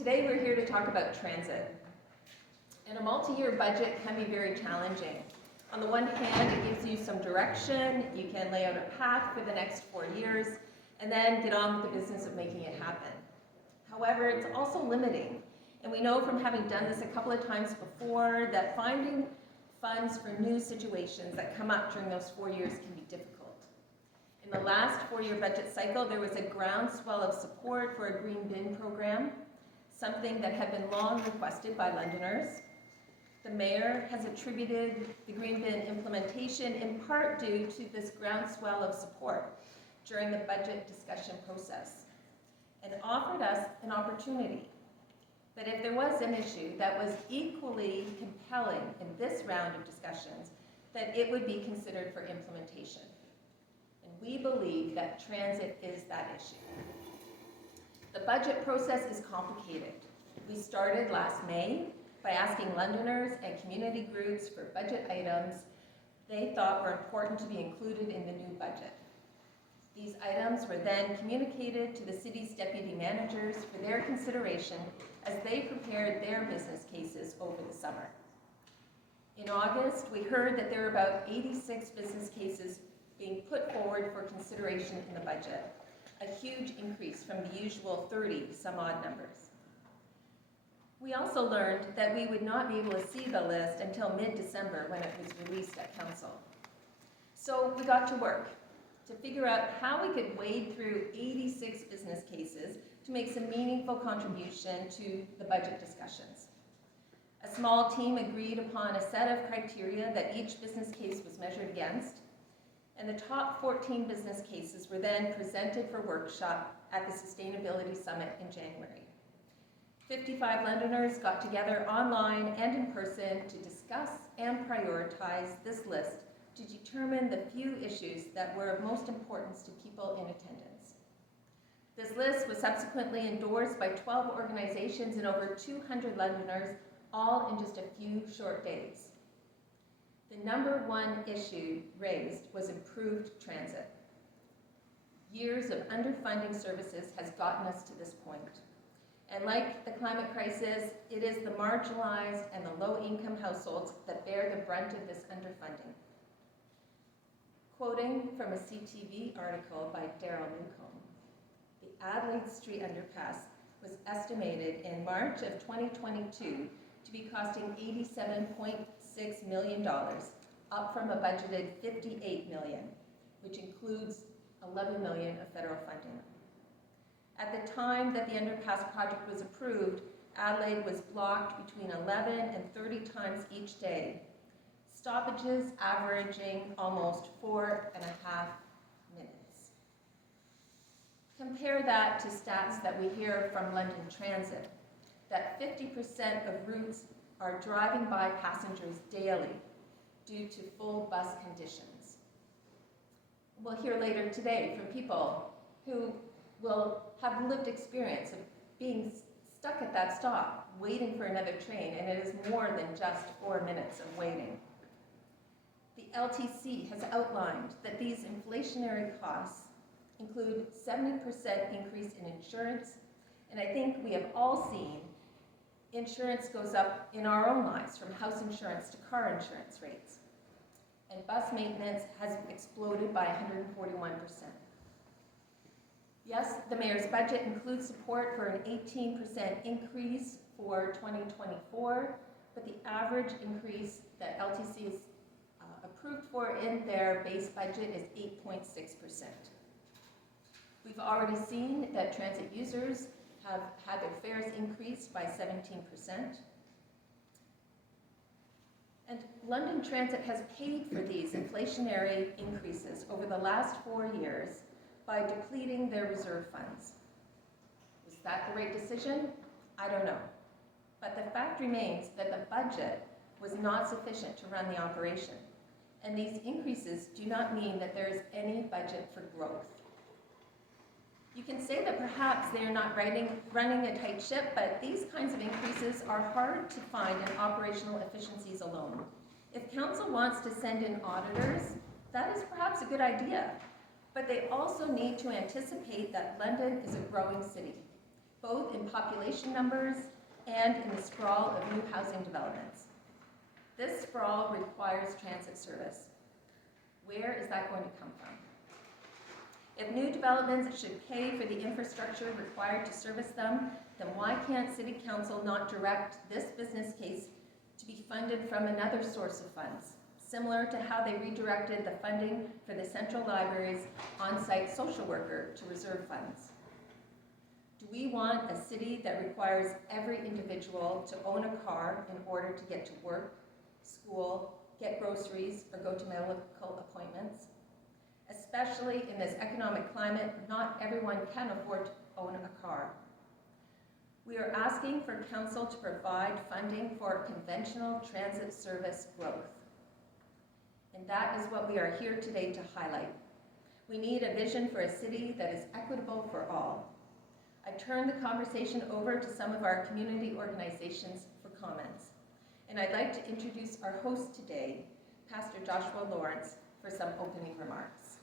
Today we're here to talk about transit. And a multi-year budget can be very challenging. On the one hand, it gives you some direction, you can lay out a path for the next 4 years, and then get on with the business of making it happen. However, it's also limiting, and we know from having done this a couple of times before that finding funds for new situations that come up during those 4 years can be difficult. In the last 4-year budget cycle, there was a groundswell of support for a green bin program, something that had been long requested by Londoners. The mayor has attributed the green bin implementation in part due to this groundswell of support during the budget discussion process, and offered us an opportunity that if there was an issue that was equally compelling in this round of discussions, that it would be considered for implementation. And we believe that transit is that issue. The budget process is complicated. We started last May by asking Londoners and community groups for budget items they thought were important to be included in the new budget. These items were then communicated to the city's deputy managers for their consideration as they prepared their business cases over the summer. In August, we heard that there were about 86 business cases being put forward for consideration in the budget, a huge increase from the usual 30 some odd numbers. We also learned that we would not be able to see the list until mid-December when it was released at council. So we got to work to figure out how we could wade through 86 business cases to make some meaningful contribution to the budget discussions. A small team agreed upon a set of criteria that each business case was measured against, and the top 14 business cases were then presented for workshop at the Sustainability Summit in January. 55 Londoners got together online and in person to discuss and prioritize this list to determine the few issues that were of most importance to people in attendance. This list was subsequently endorsed by 12 organizations and over 200 Londoners, all in just a few short days. The number one issue raised was improved transit. Years of underfunding services has gotten us to this point. And like the climate crisis, it is the marginalized and the low-income households that bear the brunt of this underfunding. Quoting from a CTV article by Daryl Newcomb, the Adelaide Street underpass was estimated in March of 2022 to be costing $87.6 million, up from a budgeted $58 million, which includes $11 million of federal funding. At the time that the underpass project was approved, Adelaide was blocked between 11 and 30 times each day, stoppages averaging almost 4.5 minutes. Compare that to stats that we hear from London Transit, that 50% of routes are driving by passengers daily due to full bus conditions. We'll hear later today from people who will have lived experience of being stuck at that stop, waiting for another train, and it is more than just 4 minutes of waiting. The LTC has outlined that these inflationary costs include 70% increase in insurance, and I think we have all seen insurance goes up in our own lives, from house insurance to car insurance rates. And bus maintenance has exploded by 141%. Yes, the mayor's budget includes support for an 18% increase for 2024, but the average increase that LTC is approved for in their base budget is 8.6%. We've already seen that transit users have had their fares increased by 17%. And London Transit has paid for these inflationary increases over the last 4 years by depleting their reserve funds. Was that the right decision? I don't know. But the fact remains that the budget was not sufficient to run the operation. And these increases do not mean that there is any budget for growth. You can say that perhaps they are not running a tight ship, but these kinds of increases are hard to find in operational efficiencies alone. If council wants to send in auditors, that is perhaps a good idea. But they also need to anticipate that London is a growing city. both in population numbers and in the sprawl of new housing developments. This sprawl requires transit service. Where is that going to come from? If new developments should pay for the infrastructure required to service them, then why can't City Council not direct this business case to be funded from another source of funds, similar to how they redirected the funding for the Central Library's on-site social worker to reserve funds? Do we want a city that requires every individual to own a car in order to get to work, school, get groceries, or go to medical appointments? Especially in this economic climate, not everyone can afford to own a car. We are asking for Council to provide funding for conventional transit service growth. And that is what we are here today to highlight. We need a vision for a city that is equitable for all. I turn the conversation over to some of our community organizations for comments. And I'd like to introduce our host today, Pastor Joshua Lawrence, for some opening remarks.